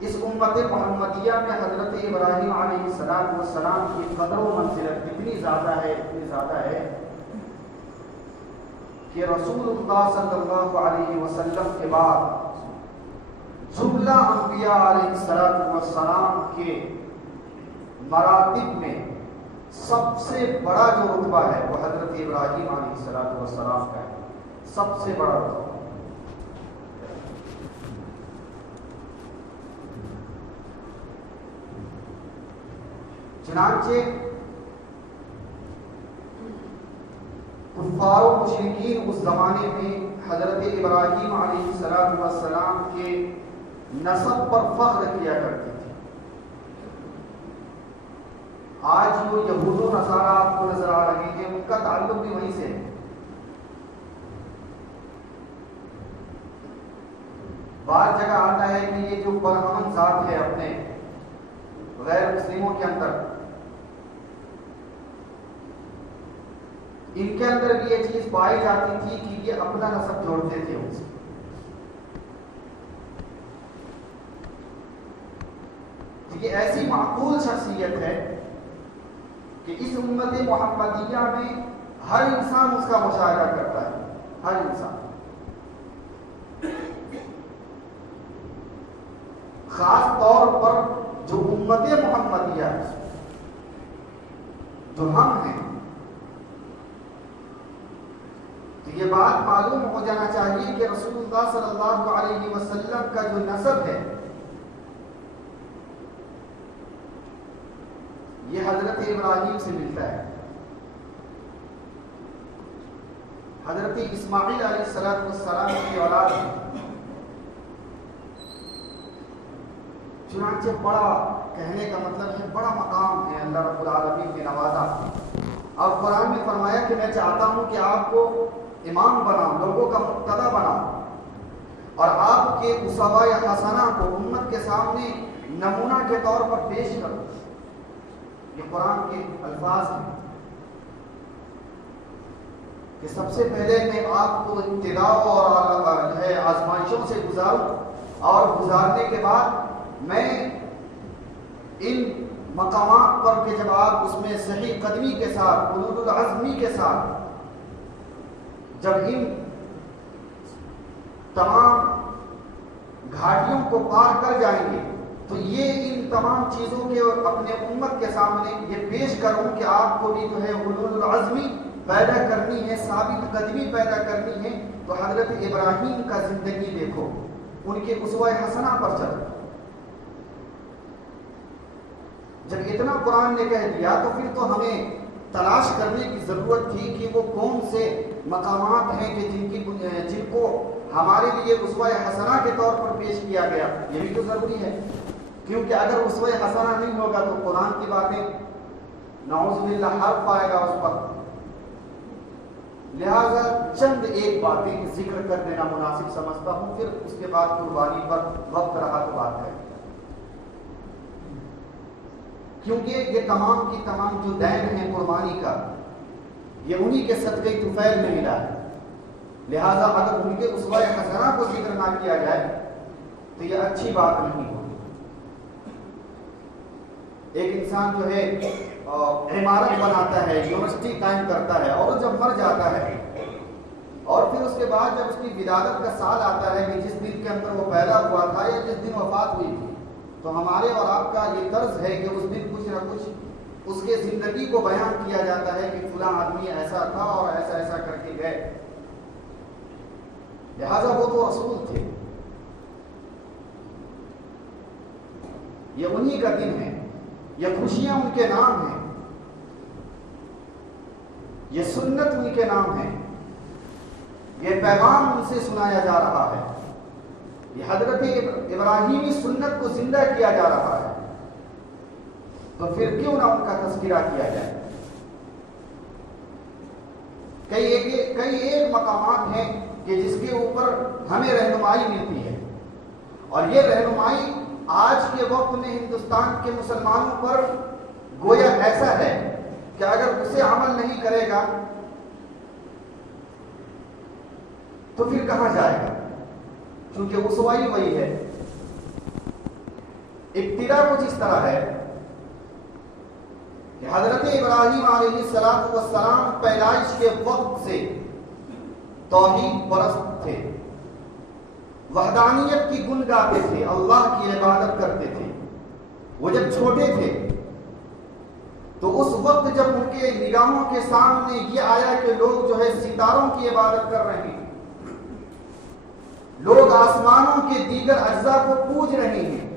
اس امت محمدیہ میں حضرت ابراہیم علیہ السلام کی قدر و منزلت اتنی زیادہ ہے کہ رسول اللہ صلی اللہ علیہ وسلم کے بعد جملہ انبیاء علیہ السلام کے مراتب میں سب سے بڑا جو رتبہ ہے وہ حضرت ابراہیم علیہ السلام کا ہے، سب سے بڑا رتبہ۔ چنانچہ کفار و مشرکین اس زمانے میں حضرت ابراہیم علیہ السلام کے نسب پر فخر کیا کرتے تھے۔ آج جو یہود و نصارہ آپ کو نظر آ رہے ہیں ان کا تعلق بھی وہیں سے ہے۔ بعض جگہ آتا ہے کہ یہ جو برہمن ذات ہے اپنے غیر مسلموں کے اندر، ان کے اندر بھی یہ چیز پائی جاتی تھی کہ یہ اپنا نسب جوڑتے تھے ان سے۔ یہ ایسی معقول شخصیت ہے کہ اس امت محمدیہ میں ہر انسان اس کا مشاہدہ کرتا ہے، ہر انسان۔ خاص طور پر جو امت محمدیہ ہے، جو ہم ہیں، تو یہ بات معلوم ہو جانا چاہیے کہ رسول اللہ صلی اللہ علیہ وسلم کا جو نسب ہے یہ حضرت ابراہیم سے ملتا ہے۔ حضرت اسماعیل علیہ السلام کی اولاد ہے۔ چنانچہ بڑا کہنے کا مطلب ہے بڑا مقام ہے اللہ رب العالمین نے نوازا۔ اور قرآن میں فرمایا کہ میں چاہتا ہوں کہ آپ کو امام بناؤں، لوگوں کا مقتدی بناؤں، اور آپ کے اسوہ حسنہ کو امت کے سامنے نمونہ کے طور پر پیش کروں۔ یہ قرآن کے الفاظ ہیں کہ سب سے پہلے میں آپ کو ابتلاء اور آزمائشوں سے گزاروں، اور گزارنے کے بعد میں ان مقامات پر کہ جب آپ اس میں صحیح قدمی کے ساتھ، اولو العزمی کے ساتھ جب ان تمام گھاٹیوں کو پار کر جائیں گے تو یہ ان تمام چیزوں کے اپنے امت کے سامنے یہ پیش کروں کہ آپ کو بھی جو ہے اولو العزمی پیدا کرنی ہے، ثابت قدمی پیدا کرنی ہے، تو حضرت ابراہیم کا زندگی دیکھو، ان کے اسوہ حسنہ پر چلو۔ جب اتنا قرآن نے کہہ دیا تو پھر تو ہمیں تلاش کرنے کی ضرورت تھی کہ وہ کون سے مقامات ہیں کہ جن کو ہمارے لیے اسوہ حسنہ کے طور پر پیش کیا گیا۔ یہ بھی تو ضروری ہے، کیونکہ اگر اسوہ حسنہ نہیں ہوگا تو قرآن کی باتیں نعوذ باللہ حرف آئے گا اس پر۔ لہذا چند ایک باتیں ذکر کر دینا مناسب سمجھتا ہوں، پھر اس کے بعد قربانی پر وقت رہا تو بات ہے، کیونکہ یہ تمام کی تمام جو دین ہے قربانی کا یہ انہی کے صدقے طفیل میں ملا ہے۔ لہذا اگر ان کے اسوہ حسنہ کو ذکر نہ کیا جائے تو یہ اچھی بات نہیں ہوگی۔ ایک انسان جو ہے عمارت بناتا ہے، یونیورسٹی قائم کرتا ہے، اور جب مر جاتا ہے اور پھر اس کے بعد جب اس کی ولادت کا سال آتا ہے کہ جس دن کے اندر وہ پیدا ہوا تھا یا جس دن وفات ہوئی تھی، تو ہمارے اور آپ کا یہ طرز ہے کہ اس دن کچھ نہ کچھ اس کے زندگی کو بیان کیا جاتا ہے کہ فلاں آدمی ایسا تھا اور ایسا ایسا کر کے گئے۔ لہذا وہ تو رسول تھے، یہ انہی کا دن ہے، یہ خوشیاں ان کے نام ہیں، یہ سنت ان کے نام ہے، یہ پیغام ان سے سنایا جا رہا ہے، یہ حضرت ابراہیمی سنت کو زندہ کیا جا رہا ہے، تو پھر کیوں نہ ان کا تذکرہ کیا جائے۔ کئی ایک مقامات ہیں کہ جس کے اوپر ہمیں رہنمائی ملتی ہے، اور یہ رہنمائی آج کے وقت میں ہندوستان کے مسلمانوں پر گویا ایسا ہے کہ اگر اسے عمل نہیں کرے گا تو پھر کہاں جائے گا، کیونکہ اسوہ وہی ہے۔ ابتدا کچھ اس طرح ہے کہ حضرت ابراہیم علیہ السلام پیدائش کے وقت سے توحید پرست تھے، وحدانیت کی گن گاتے تھے، اللہ کی عبادت کرتے تھے۔ وہ جب چھوٹے تھے تو اس وقت جب ان کے نگاہوں کے سامنے یہ آیا کہ لوگ جو ہے ستاروں کی عبادت کر رہے ہیں، لوگ آسمانوں کے دیگر اجزاء کو پوج رہے ہیں،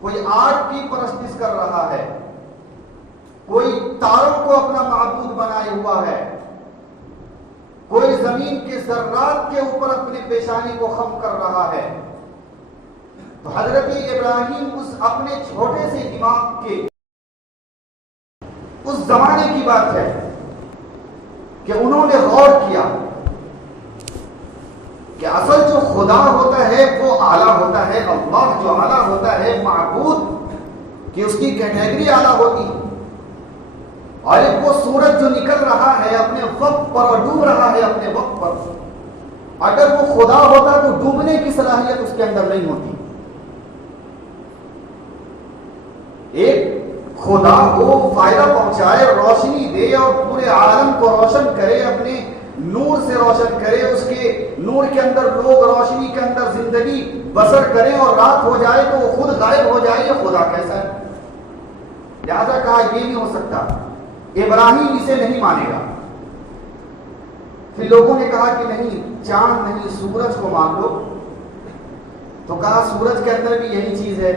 کوئی آگ کی پرستش کر رہا ہے، کوئی تاروں کو اپنا معبود بنائے ہوا ہے، کوئی زمین کے ذرات کے اوپر اپنے پیشانی کو خم کر رہا ہے، تو حضرت ابراہیم اس اپنے چھوٹے سے دماغ کے اس زمانے کی بات ہے کہ انہوں نے غور کیا کہ اصل جو خدا ہوتا ہے وہ اعلیٰ ہوتا ہے، اللہ جو اعلیٰ ہوتا ہے، معبود کہ اس کی کیٹیگری اعلیٰ ہوتی ہے، اور ایک وہ سورج جو نکل رہا ہے اپنے وقت پر اور ڈوب رہا ہے اپنے وقت پر، اگر وہ خدا ہوتا تو ڈوبنے کی صلاحیت اس کے اندر نہیں ہوتی۔ ایک خدا کو فائدہ پہنچائے، روشنی دے اور پورے عالم کو روشن کرے، اپنے نور سے روشن کرے، اس کے نور کے اندر لوگ روشنی کے اندر زندگی بسر کریں اور رات ہو جائے تو وہ خود غائب ہو جائے، یہ خدا کیسا ہے؟ لہذا کہا یہ نہیں ہو سکتا، ابراہیم اسے نہیں مانے گا۔ پھر لوگوں نے کہا کہ نہیں، چاند نہیں، سورج کو مان لو، تو کہا سورج کے اندر بھی یہی چیز ہے،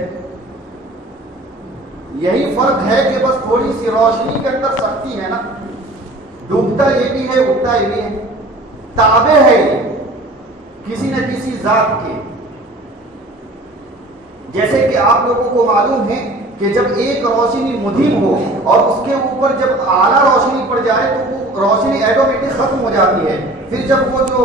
یہی فرق ہے کہ بس تھوڑی سی روشنی کے اندر سختی ہے نا، ڈوبتا یہ بھی ہے، اٹھتا یہ بھی ہے، تابع ہے یہ کسی نہ کسی ذات کے۔ جیسے کہ آپ لوگوں کو معلوم ہے کہ جب ایک روشنی مدھم ہو اور اس کے اوپر جب اعلیٰ روشنی پڑ جائے تو وہ روشنی ایٹومیٹک ختم ہو جاتی ہے، پھر جب وہ جو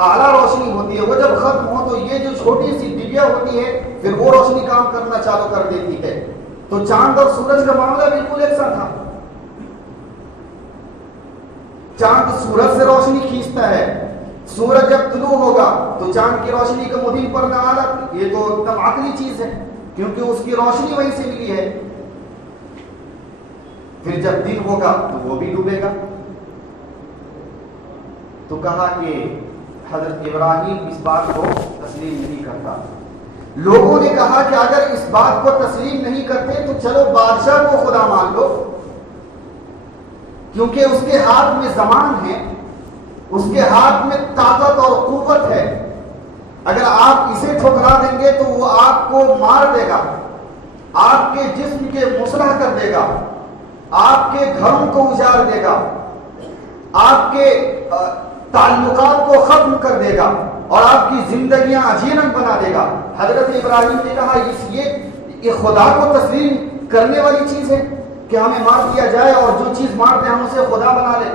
اعلیٰ روشنی ہوتی ہے وہ جب ختم ہو تو یہ جو چھوٹی سی ڈبیا ہوتی ہے پھر وہ روشنی کام کرنا چالو کر دیتی ہے۔ تو چاند اور سورج کا معاملہ بالکل یکساں تھا، چاند سورج سے روشنی کھینچتا ہے، سورج جب طلوع ہوگا تو چاند کی روشنی کا مدھم پڑنا الگ، یہ تو ایک دم عقلی چیز ہے کیونکہ اس کی روشنی وہیں سے ملی ہے۔ پھر جب دن ہوگا تو وہ بھی ڈوبے گا۔ تو کہا کہ حضرت ابراہیم اس بات کو تسلیم نہیں کرتا۔ لوگوں نے کہا کہ اگر اس بات کو تسلیم نہیں کرتے تو چلو بادشاہ کو خدا مان لو، کیونکہ اس کے ہاتھ میں زمان ہے، اس کے ہاتھ میں طاقت اور قوت ہے، اگر آپ اسے ٹھکرا دیں گے تو وہ آپ کو مار دے گا، آپ کے جسم کے مسلح کر دے گا، آپ کے گھروں کو اجاڑ دے گا، آپ کے تعلقات کو ختم کر دے گا اور آپ کی زندگیاں اجیرن بنا دے گا۔ حضرت ابراہیم نے کہا یہ خدا کو تسلیم کرنے والی چیز ہے کہ ہمیں مار دیا جائے اور جو چیز مارتے ہم اسے خدا بنا لیں؟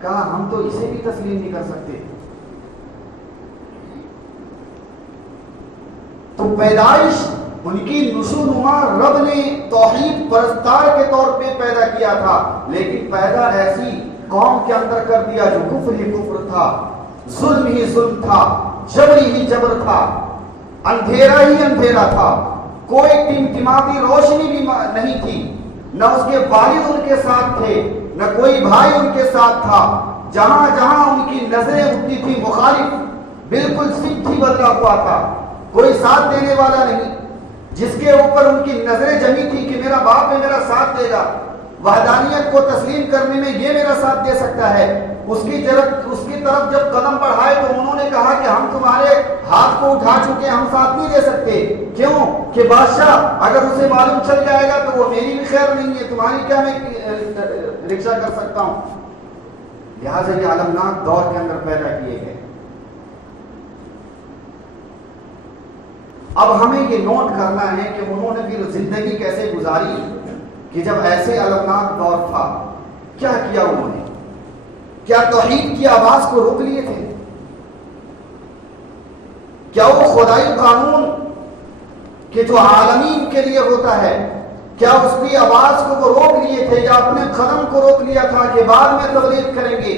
کہا ہم تو اسے بھی تسلیم نہیں کر سکتے۔ تو پیدائش ان کی نشو نما رب نے توحید پرستار کے طور پہ پیدا کیا تھا، لیکن پیدا ایسی قوم کے اندر کر دیا جو کفر ہی کفر تھا، ظلم ہی ظلم تھا، جبر ہی جبر تھا، اندھیرا ہی اندھیرا تھا، کوئی ٹمٹماتی روشنی بھی نہیں تھی، نہ اس کے والد ان کے ساتھ تھے، نہ کوئی بھائی ان کے ساتھ تھا، جہاں جہاں ان کی نظریں اٹھتی تھی مخالف، بالکل سکھ ہی بدلا ہوا تھا، کوئی ساتھ دینے والا نہیں۔ جس کے اوپر ان کی نظریں جمی تھی کہ میرا باپ ہے میرا ساتھ دے گا، وحدانیت کو تسلیم کرنے میں یہ میرا ساتھ دے سکتا ہے، اس کی طرف جب قدم بڑھائے تو انہوں نے کہا کہ ہم تمہارے ہاتھ کو اٹھا چکے، ہم ساتھ نہیں دے سکتے۔ کیوں کہ بادشاہ اگر اسے معلوم چل جائے گا تو وہ میری بھی خیر نہیں ہے، تمہاری کیا میں رکشا کر سکتا ہوں۔ لہٰذا یہ المناک دور کے اندر پیدا کیے گئے۔ اب ہمیں یہ نوٹ کرنا ہے کہ انہوں نے پھر زندگی کیسے گزاری کہ جب ایسے المناک دور تھا، کیا کیا انہوں نے؟ کیا توحید کی آواز کو روک لیے تھے؟ کیا وہ خدائی قانون کہ جو عالمین کے لیے ہوتا ہے، کیا اس کی آواز کو وہ روک لیے تھے، یا اپنے قدم کو روک لیا تھا کہ بعد میں تبلیغ کریں گے،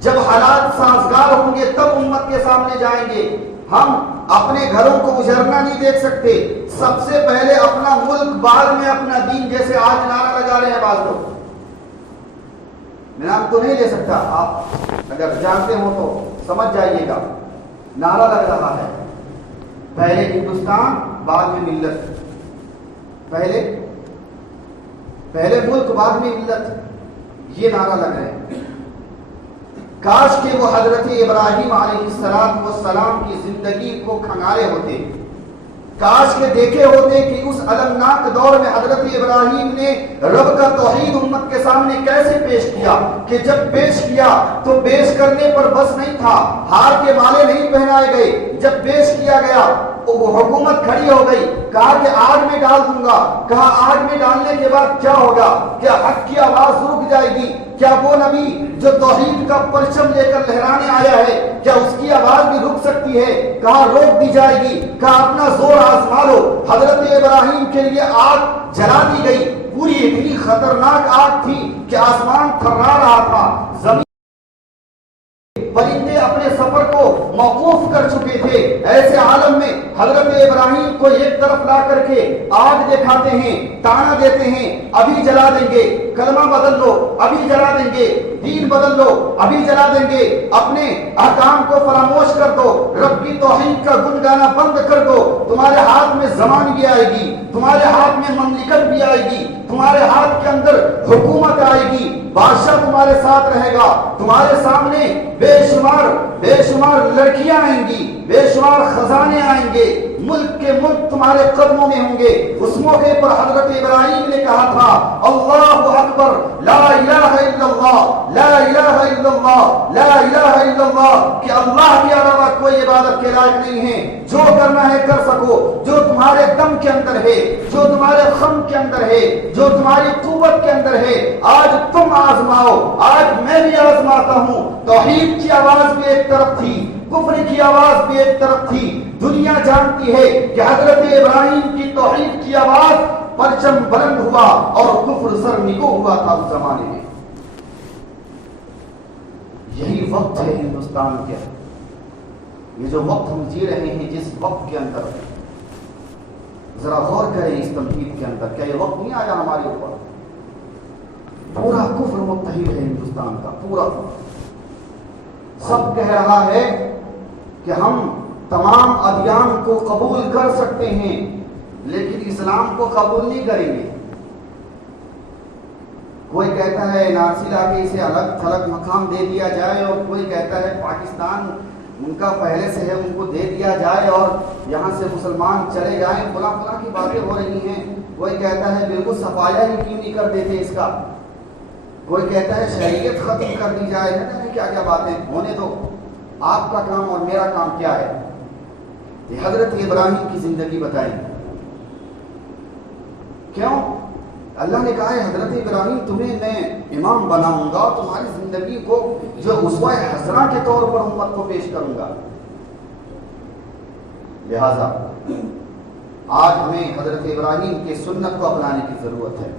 جب حالات سازگار ہوں گے تب امت کے سامنے جائیں گے، ہم اپنے گھروں کو اجڑنا نہیں دیکھ سکتے. سب سے پہلے اپنا ملک، بعد میں اپنا دین. جیسے آج نعرہ لگا رہے ہیں بعض لوگ، میں نام تو نہیں لے سکتا، آپ اگر جانتے ہو تو سمجھ جائیے گا. نعرہ لگ رہا ہے پہلے ہندوستان بعد میں ملت، پہلے ملک بعد میں ملت، یہ نعرہ لگ رہے ہیں. کاش کہ وہ حضرت ابراہیم علیہ السلام کی زندگی کو کھنگالے ہوتے، کاش کہ دیکھے ہوتے کہ اس المناک دور میں حضرت ابراہیم نے رب کا توحید امت کے سامنے کیسے پیش کیا. کہ جب پیش کیا تو پیش کرنے پر بس نہیں تھا، ہار کے مالے نہیں پہنائے گئے. جب پیش کیا گیا تو وہ حکومت کھڑی ہو گئی، کہا کہ آگ میں ڈال دوں گا. کہا آگ میں ڈالنے کے بعد کیا ہوگا؟ کیا حق کی آواز رک جائے گی؟ کیا وہ نبی جو توحید کا پرچم لے کر لہرانے آیا ہے، کیا اس کی آواز بھی رک سکتی ہے؟ کہا روک دی جائے گی. کہا اپنا زور آزما لو. حضرت ابراہیم کے لیے آگ جلا دی گئی. پوری اتنی خطرناک آگ تھی کہ آسمان تھرا رہا تھا، زمین پرندے اپنے سفر کو موقوف کر چکے تھے. ایسے عالم میں حضرت ابراہیم کو ایک طرف لا کر کے آگ دکھاتے ہیں، تانا دیتے ہیں، ابھی جلا دیں گے، کلمہ بدل لو، ابھی جلا دیں گے، دین بدل لو، ابھی جلا دیں گے، اپنے احکام کو فراموش کر دو، رب کی توحید کا گن گانا بند کر دو. تمہارے ہاتھ میں زمان بھی آئے گی، تمہارے ہاتھ میں مملکت بھی آئے گی، تمہارے ہاتھ کے اندر حکومت آئے گی، بادشاہ تمہارے ساتھ رہے گا. تمہارے سامنے بے شمار لڑکیاں آئیں گی، بے شمار خزانے آئیں گے، ملک کے ملک تمہارے قدموں میں ہوں گے. اس موقع پر حضرت ابراہیم نے کہا تھا اللہ اکبر، لا الہ الا اللہ، لا الہ الا اللہ، لا الہ الا اللہ، کہ اللہ کے علاوہ کوئی عبادت کے لائق نہیں ہے. جو کرنا ہے کر سکو، جو تمہارے دم کے اندر ہے، جو تمہارے خم کے اندر ہے، جو تمہاری قوت کے اندر ہے، آج تم آزماؤ. آج میں بھی آزماتا ہوں. توحید کی آواز بھی ایک طرف تھی، کفر کی آواز بھی ایک طرف تھی. دنیا جانتی ہے کہ حضرت ابراہیم کی توحید کی آواز پرچم بلند ہوا اور کفر سر نگو ہوا تھا اس زمانے میں. یہی وقت ہے ہندوستان کے، یہ جو وقت ہم جی رہے ہیں، جس وقت کے اندر ذرا غور کریں اس تنقید کے اندر، کیا یہ وقت نہیں آیا ہمارے اوپر؟ پورا کفر متحد ہے ہندوستان کا، پورا سب کہہ رہا ہے کہ ہم تمام ادیان کو قبول کر سکتے ہیں لیکن اسلام کو قبول نہیں کریں گے. کوئی کہتا ہے نارسی لا کے اسے الگ تھلگ مقام دے دیا جائے، اور کوئی کہتا ہے پاکستان ان کا پہلے سے ہے، ان کو دے دیا جائے اور یہاں سے مسلمان چلے جائیں. فلاں فلاں کی باتیں ہو رہی ہیں. کوئی کہتا ہے بالکل صفایا ہی کیوں نہیں کر دیتے اس کا. کوئی کہتا ہے شریعت ختم کر دی جائے. کیا کیا باتیں ہونے دو. آپ کا کام اور میرا کام کیا ہے؟ یہ حضرت ابراہیم کی زندگی بتائیں. کیوں؟ اللہ نے کہا ہے حضرت ابراہیم تمہیں میں امام بناؤں گا، تمہاری زندگی کو جو اسوہ حسنہ کے طور پر امت کو پیش کروں گا. لہذا آج ہمیں حضرت ابراہیم کے سنت کو اپنانے کی ضرورت ہے.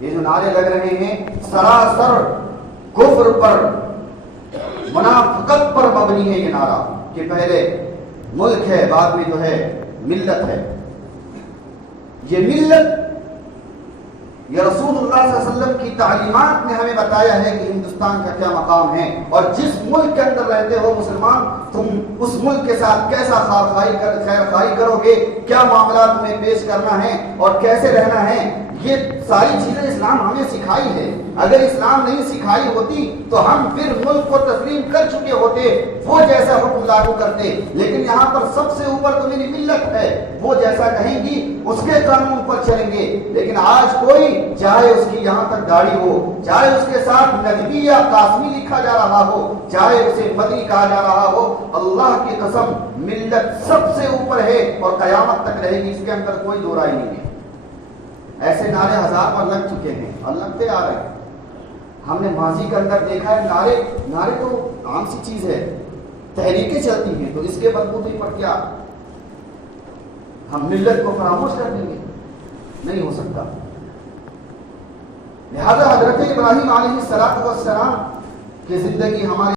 یہ جو نعرے لگ رہے ہیں سراسر کفر پر، منافقت پر مبنی ہے. یہ نعرہ کہ پہلے ملک ہے بعد میں جو ہے ملت ہے. یہ ملت، یہ رسول اللہ صلی اللہ علیہ وسلم کی تعلیمات میں ہمیں بتایا ہے کہ ہندوستان کا کیا مقام ہے، اور جس ملک کے اندر رہتے ہو مسلمان، تم اس ملک کے ساتھ کیسا خیر خواہی کرو گے، کیا معاملات تمہیں پیش کرنا ہے اور کیسے رہنا ہے. یہ ساری چیزیں اسلام ہمیں سکھائی ہے. اگر اسلام نہیں سکھائی ہوتی تو ہم پھر ملک کو تسلیم کر چکے ہوتے، وہ جیسا حکم لاگو کرتے. لیکن یہاں پر سب سے اوپر تو میری ملت ہے، وہ جیسا کہیں گی اس کے قانون پر چلیں گے. لیکن آج کوئی، چاہے اس کی یہاں تک داڑھی ہو، چاہے اس کے ساتھ ندوی یا قاسمی لکھا جا رہا ہو، چاہے اسے مدنی کہا جا رہا ہو، اللہ کی قسم ملت سب سے اوپر ہے اور قیامت تک رہے گی. اس کے اندر کوئی دو رائے نہیں ہے. ایسے نعرے ہزار بار لگ چکے ہیں اور لگتے آ رہے ہیں. ہم نے ماضی کے اندر دیکھا ہے نعرے تو عام سی چیز ہے، تحریکیں چلتی ہیں، تو اس کے بلبوتے پر کیا ہم ملت کو فراموش کر دیں گے؟ نہیں ہو سکتا. لہذا حضرت ابراہیم علیہ السلام کی زندگی ہماری